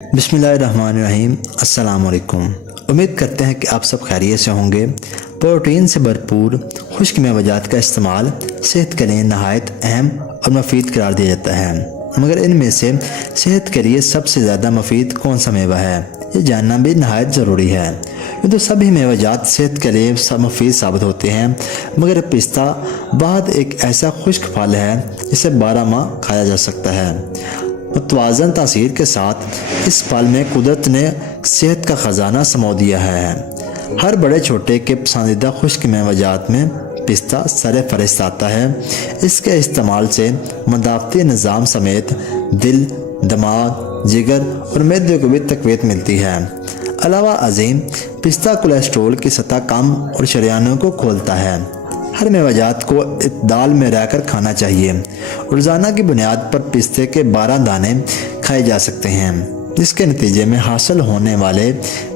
बिस्मिल्लाहिर्रहमानिर्रहीम। अस्सलाम वालेकुम। उम्मीद करते हैं कि आप सब खैरियत से होंगे। प्रोटीन से भरपूर खुश्क मेवाजात का इस्तेमाल सेहत के लिए नहायत अहम और मुफीद करार दिया जाता है, मगर इनमें से सेहत के लिए सबसे ज़्यादा मुफीद कौन सा मेवा है, ये जानना भी नहायत ज़रूरी है। ये तो सभी मेवाजात सेहत के लिए सब मुफीद साबित होते हैं, मगर पिस्ता बाद एक ऐसा खुश्क फल है जिसे 12 माह खाया जा सकता है। मुतवाज़न तासीर के साथ इस फल में कुदरत ने सेहत का ख़जाना समो दिया है। हर बड़े छोटे के पसंदीदा खुश्क मेवाजात में पिस्ता सरे फहरिस्त आता है। इसके इस्तेमाल से मदाफ़ती निज़ाम समेत दिल, दिमाग, जिगर और मैदे को भी तक़वीत मिलती है। अलावा अज़ीम पिस्ता कोलेस्ट्रोल की सतह कम और शरीयानों को खोलता है। हर मेवाजात को इत्दाल में रहकर खाना चाहिए। रोज़ाना की बुनियाद पर पिस्ते के 12 दाने खाए जा सकते हैं, जिसके नतीजे में हासिल होने वाले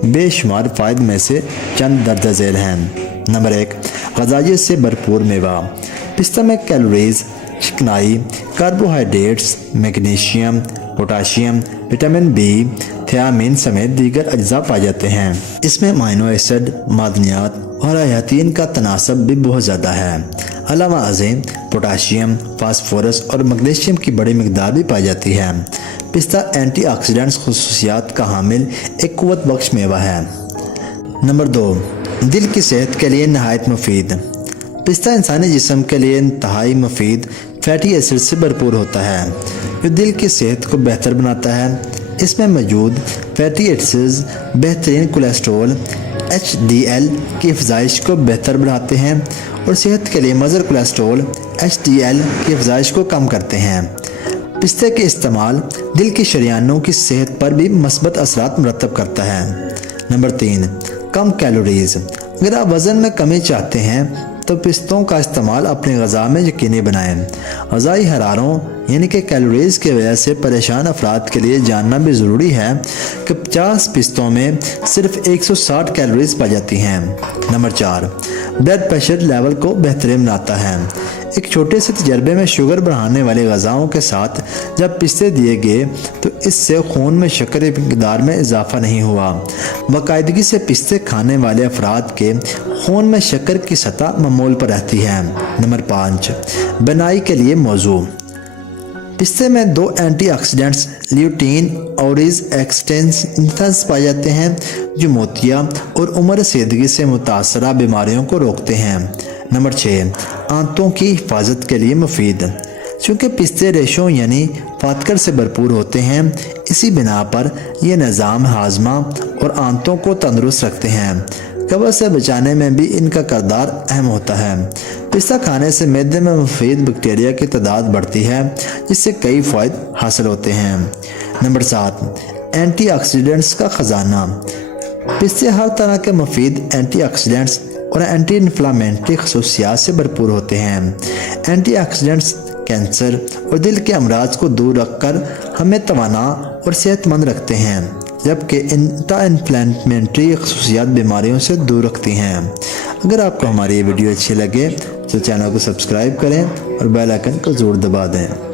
बेशुमार फ़ायदे में से चंद दर्ज झेल हैं। नंबर 1, ग़ज़ाइयत से भरपूर मेवा। पिस्ता में कैलोरीज, चिकनाई, carbohydrates, magnesium, potassium, vitamin B, thiamine समेत दीगर अज्जा पाए जाते हैं। इसमें अमीनो एसिड, मादनियात और हयातीन का तनासब भी बहुत ज़्यादा है। अलावा अज़ीम पोटाशियम, फास्फोरस और मैग्नीशियम की बड़ी मिकदार भी पाई जाती है। पिस्ता एंटीऑक्सीडेंट्स खुसूसियात का हामिल एक क़ुव्वत बख्श मेवा है। नंबर 2, दिल की सेहत के लिए नहायत मुफीद। पिस्ता इंसानी जिस्म के लिए इंतहाई मुफीद फैटी एसिड से भरपूर होता है, जो दिल की सेहत को बेहतर बनाता है। इसमें मौजूद फैटी एसिड्स बेहतरीन कोलेस्ट्रोल HDL की अफजाइश को बेहतर बढ़ाते हैं और सेहत के लिए मज़र कोलेस्ट्रोल HDL की अफजाइश को कम करते हैं। पिस्ते के इस्तेमाल दिल की शरीयानों की सेहत पर भी मस्बत असरात मुरतब करता है। नंबर 3, कम कैलोरीज। अगर आप वज़न में कमी चाहते हैं तो पिस्तों का इस्तेमाल अपनी ग़ज़ा में यकीनी बनाएं। ग़ज़ाई हरारों यानी कि कैलोरीज़ की वजह से परेशान अफराद के लिए जानना भी ज़रूरी है कि 50 पिस्तों में सिर्फ 160 कैलोरीज़ पाई जाती हैं। नंबर 4, ब्लड प्रेशर लेवल को बेहतरीन बनाता है। एक छोटे से तजर्बे में शुगर बढ़ाने वाली ग़ज़ाओं के साथ जब पिस्ते दिए गए तो इससे खून में शक्कर की मिक़दार में इजाफा नहीं हुआ। बाकायदगी से पिस्ते खाने वाले अफराद के खून में शक्कर की सतह मामूल पर रहती है। नंबर 5, बनाई के लिए मौजू। पिस्ते में 2 एंटीऑक्सीडेंट्स ल्यूटीन और एक्सटेंस पाए जाते हैं, जो मोतिया और उम्र रसीदगी से मुतासरा बीमारियों को रोकते हैं। नंबर 6, आंतों की हिफाजत के लिए मुफीद। चूँकि पिस्ते रेशों यानी फातकर से भरपूर होते हैं, इसी बिना पर यह निज़ाम हाजमा और आंतों को तंदुरुस्त रखते हैं। कब्ज़ से बचाने में भी इनका किरदार अहम होता है। पिस्ता खाने से मैदे में मुफीद बैक्टीरिया की तादाद बढ़ती है, जिससे कई फ़ायदे हासिल होते हैं। नंबर 7, एंटीऑक्सीडेंट्स का ख़जाना। पिस्ते हर तरह के मुफीद एंटीऑक्सीडेंट्स और एंटी इन्फ्लामेटरी खसूसियात से भरपूर होते हैं। एंटीऑक्सीडेंट्स कैंसर और दिल के अमराज को दूर रखकर हमें तवाना और सेहतमंद रखते हैं, जबकि एंटी इन्फ्लामेटरी खसूसियात बीमारियों से दूर रखती हैं। अगर आपको हमारी ये वीडियो अच्छी लगे तो चैनल को सब्सक्राइब करें और बेल आइकन को ज़रूर दबा दें।